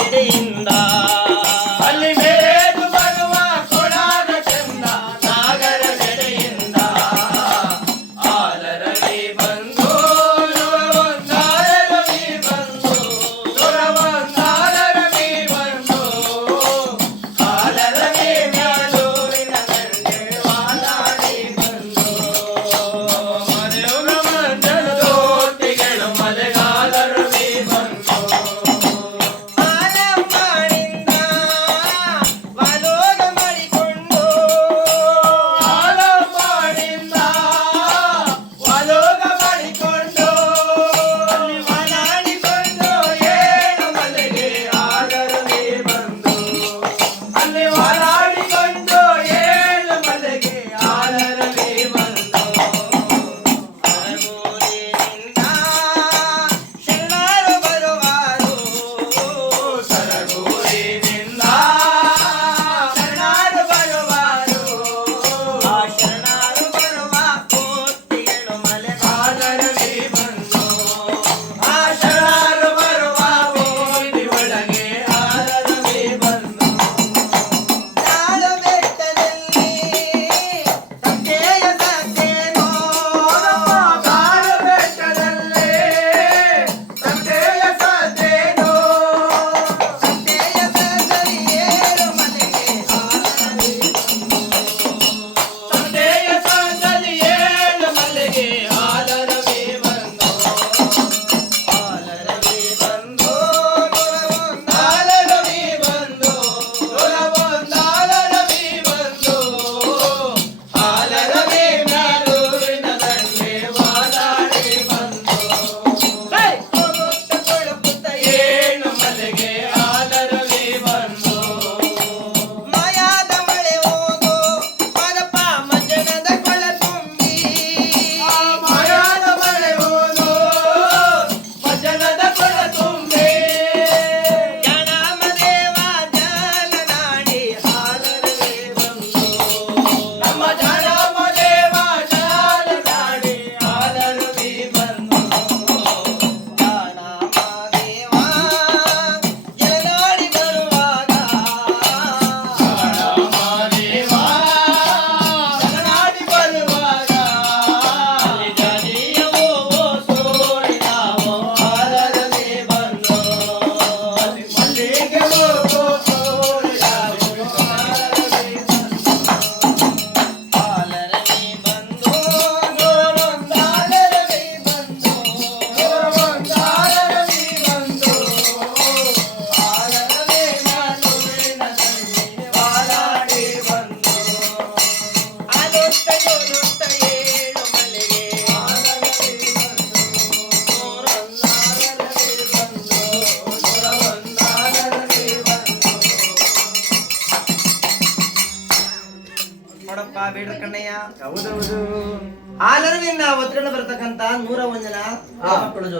ಸಿಡಿಯಿಂದ ಅಲ್ಲಿ ಮೇಲೆದು ಬರುವ ಕೊಡಾದ ಚಂದ ಸಾಗರ ಜಡೆಯಿಂದ ಆಲರವಿ ಬಂದು ನುರವೊಂದಾಲರವಿ ಬಂದು ನುರವೊಂದಾಲರವಿ ಬಂದು ಆಲರವಿ ಮ್ಯಾಲೂರಿನ ದಂಡೆ ವಾಲಾಡಿ ಬಂದು ಮರೆಯುಗ ಮಂಜನ ದೋಟಿಗಳು ಮಲೆಗಾಲರವಿ ಬಂದು ಆಲಂಬಾಣಿಂದ ವಾಲೋಗ ಮಾಡಿಕೊಂಡು ಆಲಂಬಾಣಿಂದ ವಾಲೋಗ ಮಾಡಿಕೊಂಡು ಅಲ್ಲಿ ವಾಲಾಡಿಕೊಂಡು ಏಳು ಮಲೆಗೆ ಆಲರವಿ ಬಂದು ಅಲ್ಲಿ ವಾಲಾಡಿಕೊಂಡು ಏಳು ಮಲೆಗೆ ಆಲರವಿ ಬಂದು ಸರಗೂರಿನಿಂದ ಶರಣರು ಬರುವಾರು ಸರಗೂರಿನಿಂದ ಶರಣರು ಬರುವರು ಆ ಶರಣರು ಬರುವ ಕೋತಿಗಳು ಆಲರವಿ ಬಂದು ಆ ಶರಣರು ಬರುವ ಓದಿ ಒಳಗೆ ಆಲರವಿ ಬಂದು ತಾಳು ಬೆಟ್ಟದಲ್ಲಿ ಸಂತೆಯ ಸಂತೆನೋ ಕಾಡು ಬೆಟ್ಟದಲ್ಲಿ ಸಂತೆಯ ಸದ್ದೇನೋ ಸಂತೆಯ ಸಂತೆಯಲ್ಲಿ ಏಳು ಮನೆಗೆ ಆಲರವಿ ಸಂತೆಯ ಸಂದಲ್ಲಿ ಏಳು ಮಲೆಗೆ ಆಲರವಿ ಬಂದು ಆಲರವಿ ಬಂದು ಆಲರವಿ ಬಂದು ನುರವೊಂದಾಲರವಿ ಬಂದು ಆಲರವಿ ಮ್ಯಾಲೂರಿನ ದಂಡೆ ವಾಲಾಡಿ ಬಂದು ಹೋಗುತ್ತ ಕೊಳುಕುತ್ತ ಏಳು ಮಲೆಗೆ ಆಲರವಿ ಬಂದು ಮಾಯಾದ ಮಳೆ ಹೋದು ಮದಪ ಮಂಜನದ ಕೊಳ ತುಂಬಿ ಮಾಯಾದ ಮಳೆ ಹೋದು ಮಜ್ಜನದ ಕೊಳ ತುಂಬಿ ಜನಾಮದೇವ ಜಲನಾಡಿ ಆಲರವಿ ಬಂದು ನಮ್ಮ ಜನಮದೇವ ಜಾಲನಾಡಿ ಆಲರವಿ ಬಂದು ಜನಾಮದೇವ ಜಲನಾಡಿ ಬರುವಾಗ ಜನಮದೇವ ಜಾಲನಾಡಿ ಬರುವಾಗ ಅಲ್ಲಿ ಜನಿಯವು ಸೋರಿದಾವು ಆಲರವಿ ಬಂದು ಅಲ್ಲಿ ಮಲ್ಲಿಗೆ ಹೋಗೋ ಸೋರಿದಾವು ಆಲರವಿ ಬಂದು ಆಲರವಿ ಬಂದು ನುರವೊಂದಾಲರವಿ ಬಂದು ನುರವೊಂದಾಲರವಿ ಬಂದು ಆಲರವಿ ಮ್ಯಾಲೂರಿನ ದಂಡೆ ವಾಲಾಡಿ ಬಂದು ಆಲೊತ್ತ ಜೋಲೊತ್ತ ಏಳು ಮಲೆಗೆ ಆಲರವಿ ಬಂದು ನುರವೊಂದಾಲರವಿ ಬಂದು ನುರವೊಂದಾಲರವಿ ಬಂದು ನೋಡಪ್ಪ ಬೇಡ್ರ ಕಣ್ಣಯ್ಯ ಹೌದೌದು ಆಲರವಿಯಿಂದ ಒತ್ಕೊಂಡು ಬರ್ತಕ್ಕಂತ 101 ಜನ ಮಕ್ಕಳು